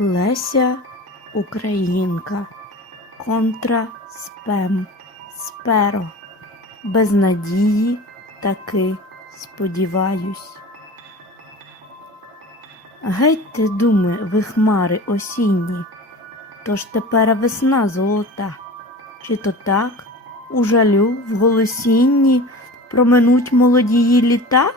Леся Українка. Контра спем. Сперо. Без надії таки сподіваюсь. Геть ти думи, ви хмари осінні, тож тепер весна золота. Чи то так у жалю в голосінні проминуть молодії літа?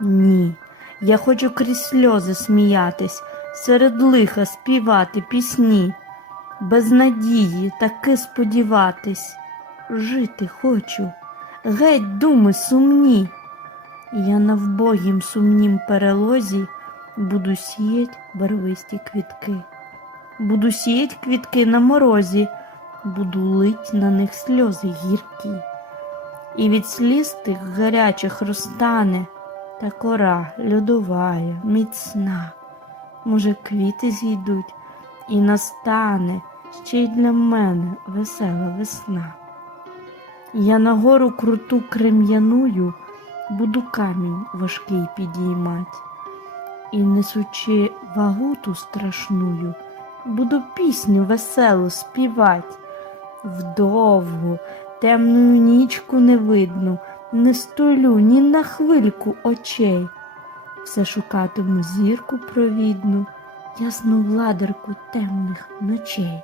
Ні, я хочу крізь сльози сміятись, серед лиха співати пісні, без надії таки сподіватись, жити хочу, геть думи сумні. Я на вбогім сумнім перелозі буду сіять барвисті квітки, буду сіять квітки на морозі, буду лить на них сльози гіркі, і від сліз тих гарячих розтане та кора льодовая, міцна. Може, квіти зійдуть, і настане ще й для мене весела весна. Я на гору круту крем'яную буду камінь важкий підіймать, і, несучи вагу ту страшную, буду пісню веселу співать. Вдовгу, темною нічку не видно, не столю ні на хвильку очей. Все шукатиму зірку провідну, ясну владарку темних ночей.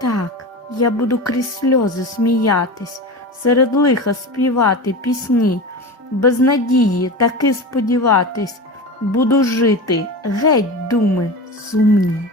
Так, я буду крізь сльози сміятись, серед лиха співати пісні, без надії таки сподіватись, буду жити, геть думи сумні.